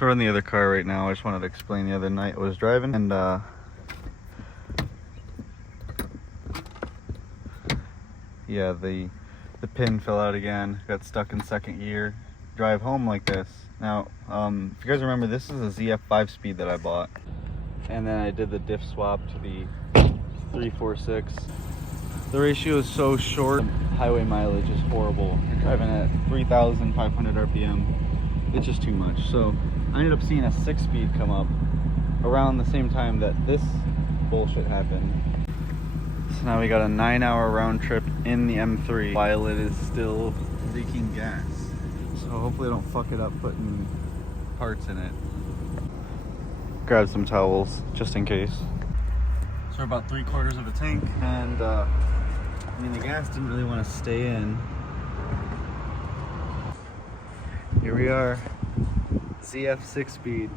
So we're in the other car right now. I just wanted to explain the other night I was driving and yeah, the pin fell out again, got stuck in second gear. Drive home like this. Now, if you guys remember, this is a ZF 5-speed that I bought. And then I did the diff swap to the 346. The ratio is so short, highway mileage is horrible. You're driving at 3,500 RPM. It's just too much. So I ended up seeing a 6-speed come up around the same time that this bullshit happened. So now we got a 9-hour round trip in the M3 while it is still leaking gas. So hopefully I don't fuck it up putting parts in it. Grab some towels just in case. So we're about 3/4 of a tank, and I mean, the gas didn't really want to stay in. Here we are, ZF 6-speed.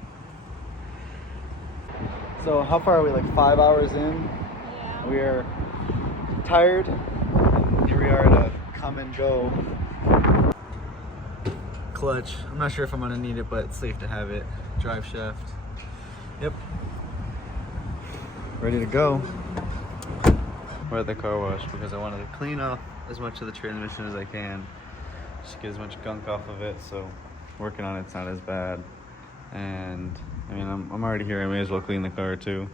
So how far are we? Like 5 hours in? Yeah. We are tired. And here we are to come and go. Clutch. I'm not sure if I'm gonna need it, but it's safe to have it. Drive shaft. Yep. Ready to go. We're at the car wash because I wanted to clean off as much of the transmission as I can. Just get as much gunk off of it, so working on it's not as bad. And I mean, I'm already here. I may as well clean the car too.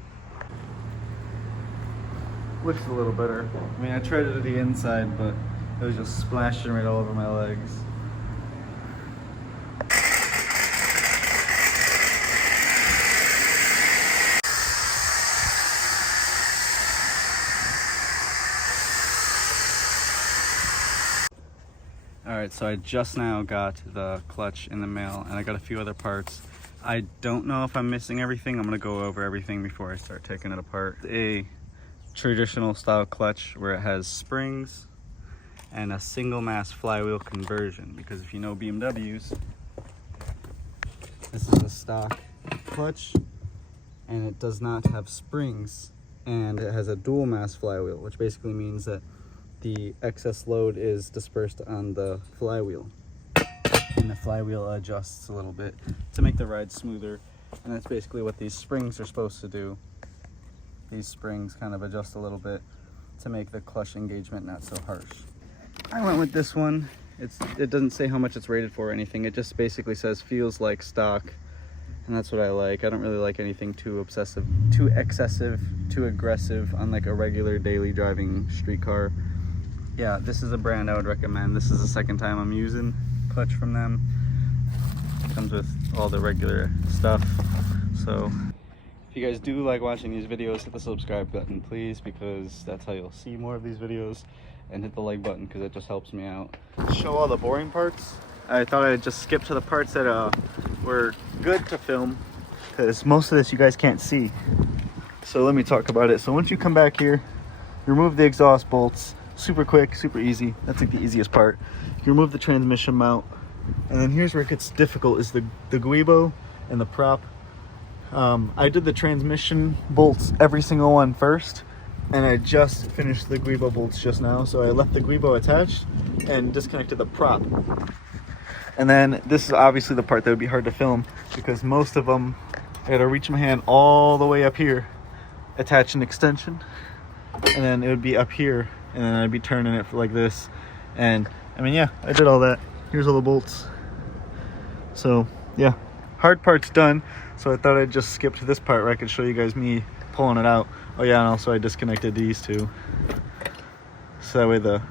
Looks a little better. I mean, I tried it to the inside, but it was just splashing right all over my legs. Alright, so I just now got the clutch in the mail, and I got a few other parts. I don't know if I'm missing everything. I'm going to go over everything before I start taking it apart. A traditional style clutch where it has springs and a single mass flywheel conversion, because if you know BMWs, this is a stock clutch and it does not have springs, and it has a dual mass flywheel, which basically means that the excess load is dispersed on the flywheel, and the flywheel adjusts a little bit to make the ride smoother. And that's basically what these springs are supposed to do. These springs kind of adjust a little bit to make the clutch engagement not so harsh. I went with this one. It doesn't say how much it's rated for or anything. It just basically says feels like stock, and that's what I like. I don't really like anything too obsessive, too excessive, too aggressive on like a regular daily driving street car. Yeah, this is a brand I would recommend. This is the second time I'm using clutch from them. It comes with all the regular stuff. So if you guys do like watching these videos, hit the subscribe button please, because that's how you'll see more of these videos, and hit the like button because it just helps me out. To show all the boring parts, I thought I'd just skip to the parts that were good to film, because most of this you guys can't see. So let me talk about it. So once you come back here, remove the exhaust bolts. Super quick, super easy. That's like the easiest part. You remove the transmission mount, and then here's where it gets difficult, is the guibo and the prop. I did the transmission bolts, every single one first, and I just finished the guibo bolts just now. So I left the guibo attached and disconnected the prop. And then this is obviously the part that would be hard to film, because most of them, I gotta reach my hand all the way up here, attach an extension, and then it would be up here, and then I'd be turning it for like this. And I mean, yeah, I did all that. Here's all the bolts. So yeah, hard part's done. So I thought I'd just skip to this part where I could show you guys me pulling it out. Oh yeah, and also I disconnected these two, so that way the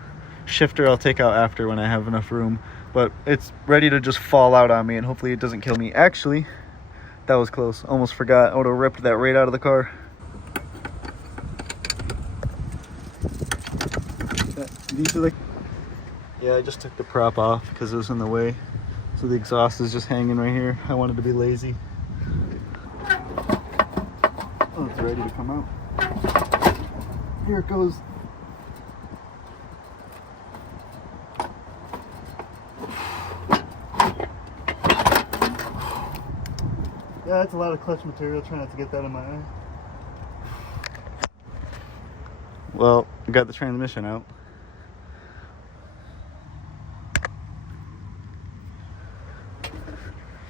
shifter I'll take out after when I have enough room. But it's ready to just fall out on me, and hopefully it doesn't kill me. Actually, that was close. Almost forgot. I would have ripped that right out of the car. These are yeah, I just took the prop off because it was in the way. So the exhaust is just hanging right here. I wanted to be lazy. Oh, it's ready to come out. Here it goes. Yeah, that's a lot of clutch material. Try not to get that in my eye. Well, I got the transmission out.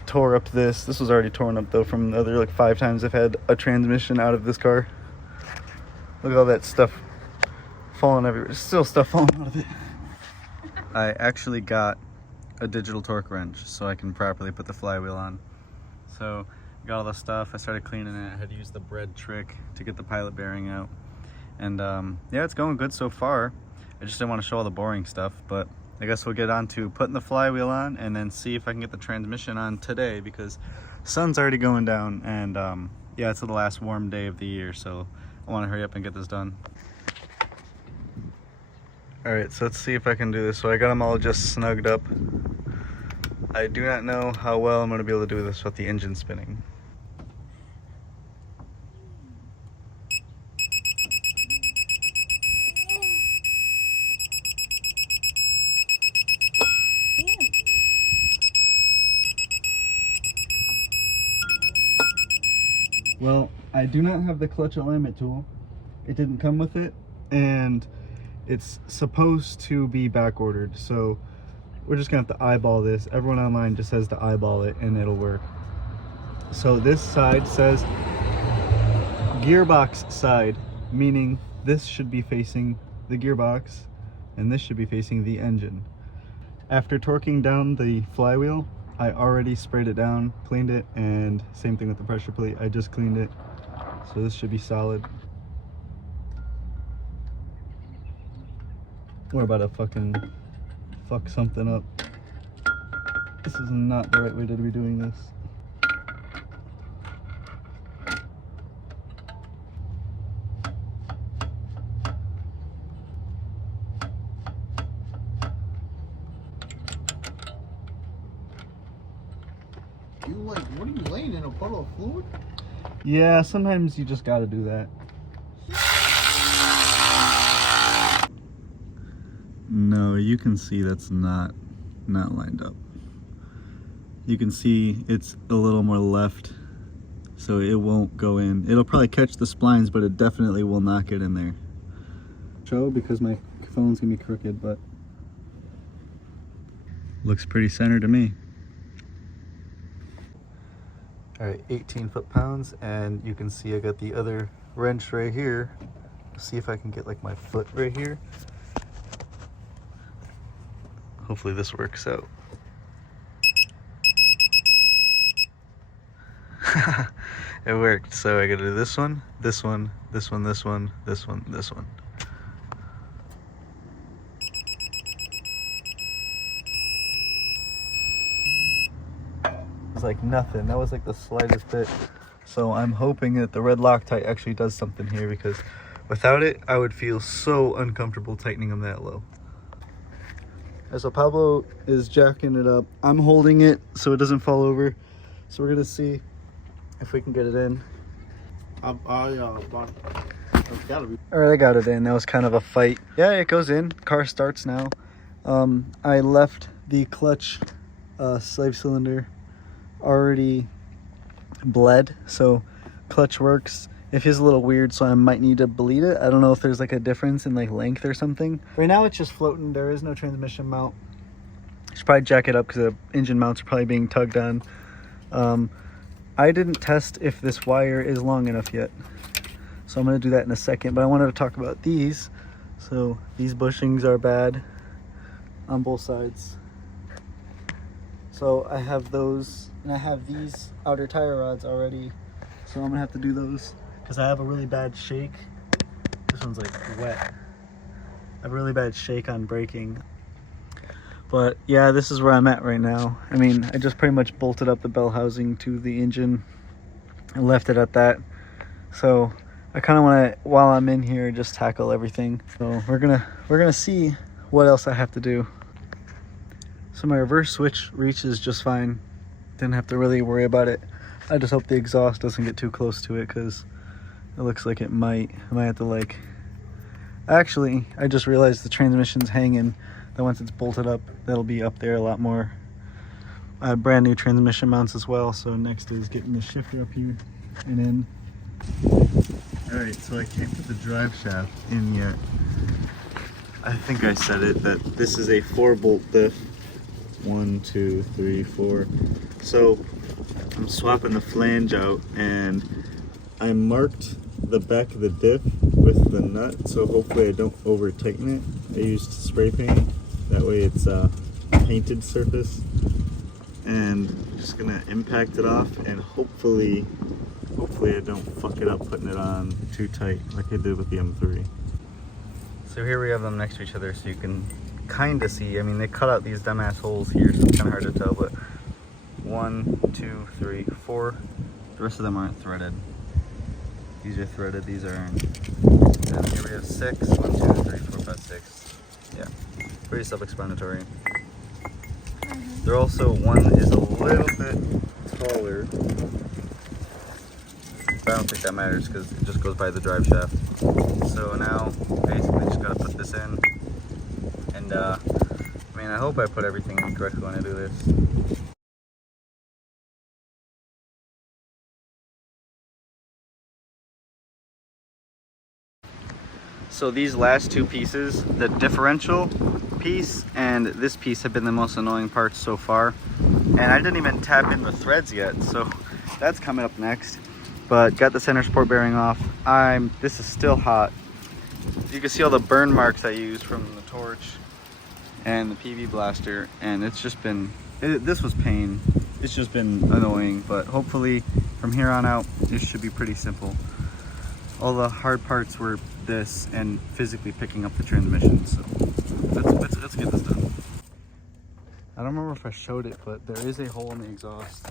tore up this. This was already torn up though from the other like 5 times I've had a transmission out of this car. Look at all that stuff falling everywhere. There's still stuff falling out of it. I actually got a digital torque wrench so I can properly put the flywheel on. So got all the stuff, I started cleaning it. I had to use the bread trick to get the pilot bearing out. And yeah, it's going good so far. I just didn't want to show all the boring stuff, but I guess we'll get on to putting the flywheel on and then see if I can get the transmission on today, because sun's already going down and yeah, it's the last warm day of the year, so I want to hurry up and get this done. Alright, so let's see if I can do this. So I got them all just snugged up. I do not know how well I'm going to be able to do this with the engine spinning. Well, I do not have the clutch alignment tool. It didn't come with it, and it's supposed to be back ordered, so we're just gonna have to eyeball this. Everyone online just says to eyeball it and it'll work. So this side says gearbox side, meaning this should be facing the gearbox and this should be facing the engine. After torquing down the flywheel, I already sprayed it down, cleaned it, and same thing with the pressure plate. I just cleaned it, so this should be solid. We're about to fucking fuck something up. This is not the right way to be doing this. What are you laying in, a puddle of fluid? Yeah, sometimes you just gotta do that. No, you can see that's not lined up. You can see it's a little more left, so it won't go in. It'll probably catch the splines, but it definitely will not get in there. Show because my phone's gonna be crooked, but looks pretty centered to me. All right, 18 foot-pounds, and you can see I got the other wrench right here. See if I can get like my foot right here. Hopefully this works out. It worked. So I gotta do this one, this one, this one, this one, this one, this one. It's like nothing. That was like the slightest bit. So I'm hoping that the red Loctite actually does something here, because without it, I would feel so uncomfortable tightening them that low. So Pablo is jacking it up. I'm holding it so it doesn't fall over. So we're gonna see if we can get it in. It's gotta be. All right, I got it in. That was kind of a fight. Yeah, it goes in. Car starts now. I left the clutch slave cylinder already bled, so clutch works. It feels a little weird, so I might need to bleed it. I don't know if there's like a difference in like length or something. Right now it's just floating. There is no transmission mount. Should probably jack it up because the engine mounts are probably being tugged on. I didn't test if this wire is long enough yet, so I'm going to do that in a second, but I wanted to talk about these. So these bushings are bad on both sides. So I have those, and I have these outer tire rods already, so I'm going to have to do those because I have a really bad shake. This one's like wet. I have a really bad shake on braking. But yeah, this is where I'm at right now. I mean, I just pretty much bolted up the bell housing to the engine and left it at that. So I kind of want to, while I'm in here, just tackle everything. So we're gonna see what else I have to do. So my reverse switch reaches just fine. Didn't have to really worry about it. I just hope the exhaust doesn't get too close to it, because it looks like it might. I might have to like... Actually, I just realized the transmission's hanging. That once it's bolted up, that'll be up there a lot more. I have brand new transmission mounts as well, so next is getting the shifter up here and in. Alright, so I can't put the drive shaft in yet. I think I said it, that this is a 4-bolt diff. 1, 2, 3, 4. So I'm swapping the flange out, and I marked the back of the diff with the nut, so hopefully I don't over tighten it. I used spray paint, that way it's a painted surface, and I'm just gonna impact it off, and hopefully I don't fuck it up putting it on too tight like I did with the M3. So here we have them next to each other, so you can kind of see. I mean, they cut out these dumbass holes here, so it's kind of hard to tell, but 1, 2, 3, 4. The rest of them aren't threaded. These are threaded, these aren't. And here we have 6. 1, 2, 3, 4, 5, 6. Yeah, pretty self-explanatory. They're also, one is a little bit taller, but I don't think that matters because it just goes by the drive shaft. So now, basically just gotta put this in. And man, I hope I put everything in correctly when I do this. So these last two pieces, the differential piece and this piece, have been the most annoying parts so far. And I didn't even tap in the threads yet, so that's coming up next. But got the center support bearing off. This is still hot. You can see all the burn marks I used from the torch and the PV blaster, and it's just been, this was pain. It's just been annoying, but hopefully from here on out, this should be pretty simple. All the hard parts were this and physically picking up the transmission, so let's get this done. I don't remember if I showed it, but there is a hole in the exhaust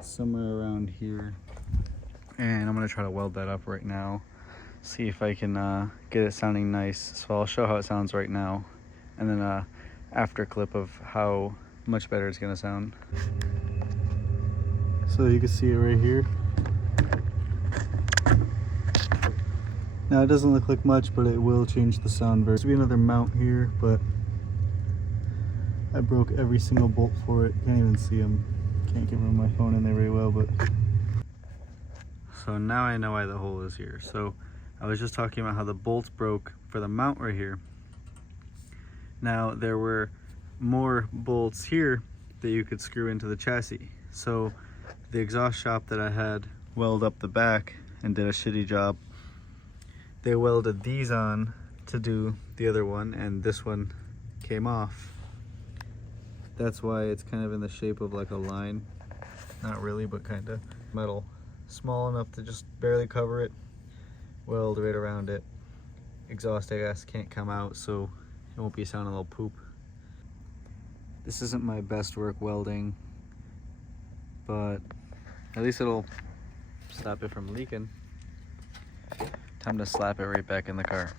somewhere around here, and I'm gonna try to weld that up right now, see if I can get it sounding nice. So I'll show how it sounds right now, and then after clip of how much better it's gonna sound. So you can see it right here. Now it doesn't look like much, but it will change the sound. There's be another mount here, but I broke every single bolt for it. Can't even see them. Can't get my phone in there very well, but. So now I know why the hole is here. So I was just talking about how the bolts broke for the mount right here. Now there were more bolts here that you could screw into the chassis. So the exhaust shop that I had weld up the back and did a shitty job, they welded these on to do the other one, and this one came off. That's why it's kind of in the shape of like a line. Not really, but kind of. Metal. Small enough to just barely cover it. Weld right around it. Exhaust gas can't come out, so it won't be sounding a little poop. This isn't my best work welding, but at least it'll stop it from leaking. Time to slap it right back in the car.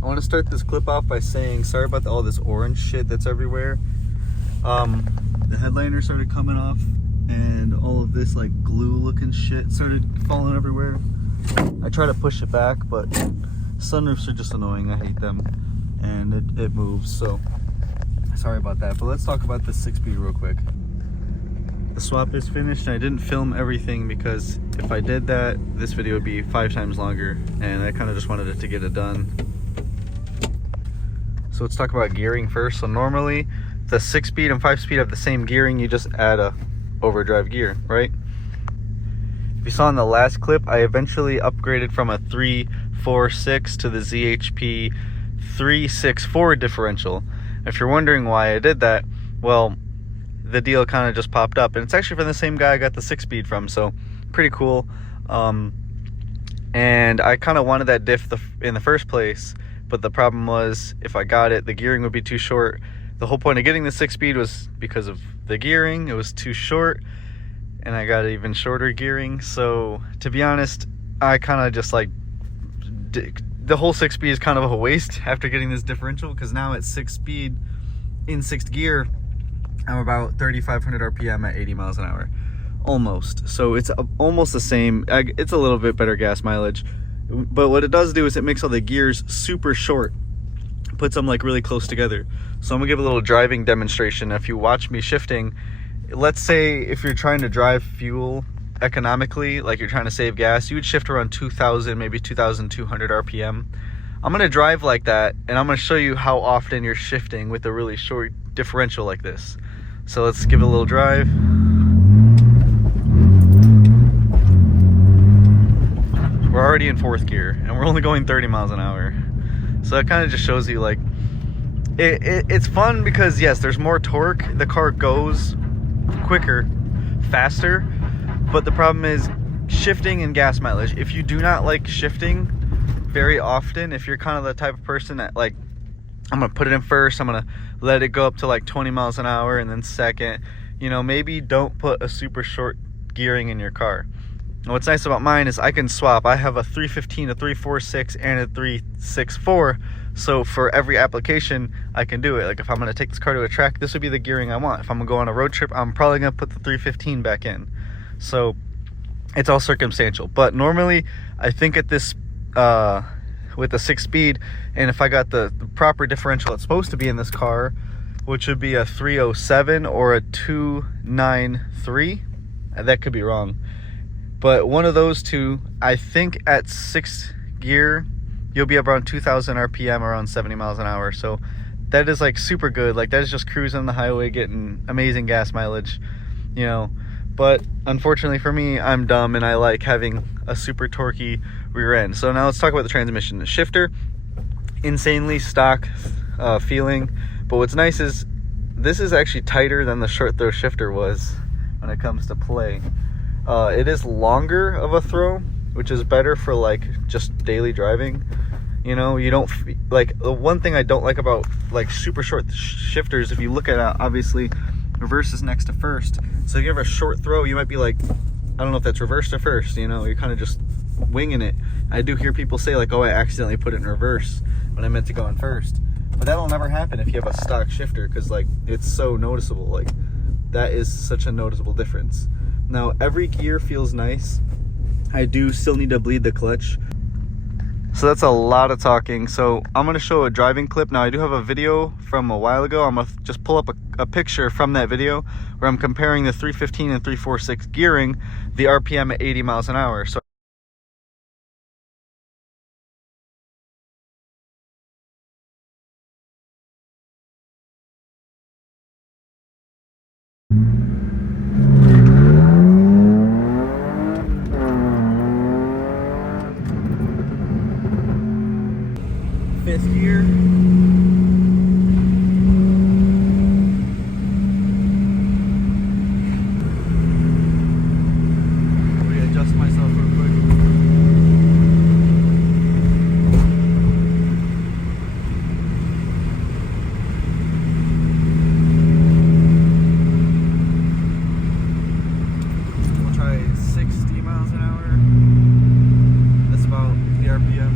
I want to start this clip off by saying sorry about all this orange shit that's everywhere. The headliner started coming off, and all of this like glue looking shit started falling everywhere. I try to push it back, but sunroofs are just annoying. I hate them, and it moves, so sorry about that. But let's talk about this 6-speed real quick. The swap is finished, and I didn't film everything because if I did that, this video would be 5 times longer, and I kind of just wanted it to get it done. So let's talk about gearing first. So normally the 6-speed and 5-speed have the same gearing, you just add a overdrive gear, right? If you saw in the last clip, I eventually upgraded from a 346 to the ZHP 364 differential. If you're wondering why I did that, well, the deal kind of just popped up, and it's actually from the same guy I got the 6-speed from, so pretty cool. And I kind of wanted that diff in the first place, but the problem was if I got it, the gearing would be too short. The whole point of getting the 6-speed was because of the gearing. It was too short, and I got even shorter gearing. So to be honest, I kind of just like the whole 6-speed is kind of a waste after getting this differential, because now at 6-speed in 6th gear I'm about 3,500 RPM at 80 miles an hour, almost. So it's almost the same. It's a little bit better gas mileage, but what it does do is it makes all the gears super short, puts them like really close together. So I'm gonna give a little driving demonstration. If you watch me shifting, let's say if you're trying to drive fuel economically, like you're trying to save gas, you would shift around 2,000, maybe 2,200 RPM. I'm gonna drive like that, and I'm gonna show you how often you're shifting with a really short differential like this. So let's give it a little drive. We're already in 4th gear, and we're only going 30 miles an hour. So it kind of just shows you like, it's fun because yes, there's more torque. The car goes quicker, faster, but the problem is shifting and gas mileage. If you do not like shifting very often, if you're kind of the type of person that like, I'm gonna put it in first, I'm gonna let it go up to like 20 miles an hour, and then second, you know, maybe don't put a super short gearing in your car. And what's nice about mine is I can swap. I have a 315, a 346, and a 364. So for every application, I can do it. Like if I'm gonna take this car to a track, this would be the gearing I want. If I'm gonna go on a road trip, I'm probably gonna put the 315 back in. So it's all circumstantial. But normally, I think at this, with the 6-speed, and if I got the proper differential it's supposed to be in this car, which would be a 307 or a 293, that could be wrong, but one of those two, I think at 6th gear you'll be around 2,000 RPM, around 70 miles an hour. So that is like super good. Like that is just cruising on the highway, getting amazing gas mileage, you know. But unfortunately for me, I'm dumb and I like having a super torquey rear end. So now let's talk about the transmission. The shifter, insanely stock feeling, but what's nice is this is actually tighter than the short throw shifter was when it comes to play. It is longer of a throw, which is better for like just daily driving. You know, you don't like, the one thing I don't like about like super short shifters, if you look at it, obviously reverse is next to first. So if you have a short throw, you might be like, I don't know if that's reverse or first, you know, you're kind of just winging it. I do hear people say like, oh, I accidentally put it in reverse when I meant to go in first. But that'll never happen if you have a stock shifter, because like it's so noticeable. Like that is such a noticeable difference. Now every gear feels nice. I do still need to bleed the clutch. So that's a lot of talking. So I'm going to show a driving clip. Now I do have a video from a while ago. I'm going to just pull up a picture from that video where I'm comparing the 315 and 346 gearing, the RPM at 80 miles an hour. So fifth gear. Readjust myself real quick. We'll try 60 miles an hour. That's about the RPM.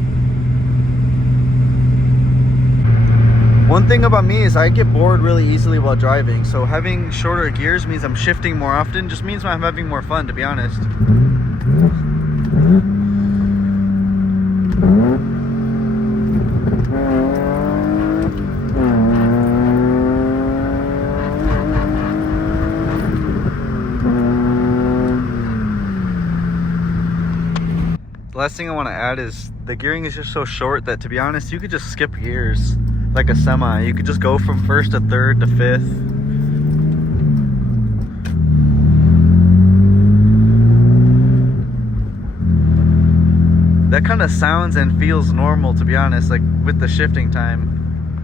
One thing about me is I get bored really easily while driving, so having shorter gears means I'm shifting more often, just means I'm having more fun, to be honest. The last thing I want to add is the gearing is just so short that, to be honest, you could just skip gears like a semi. You could just go from first to third to fifth. That kind of sounds and feels normal, to be honest, like with the shifting time.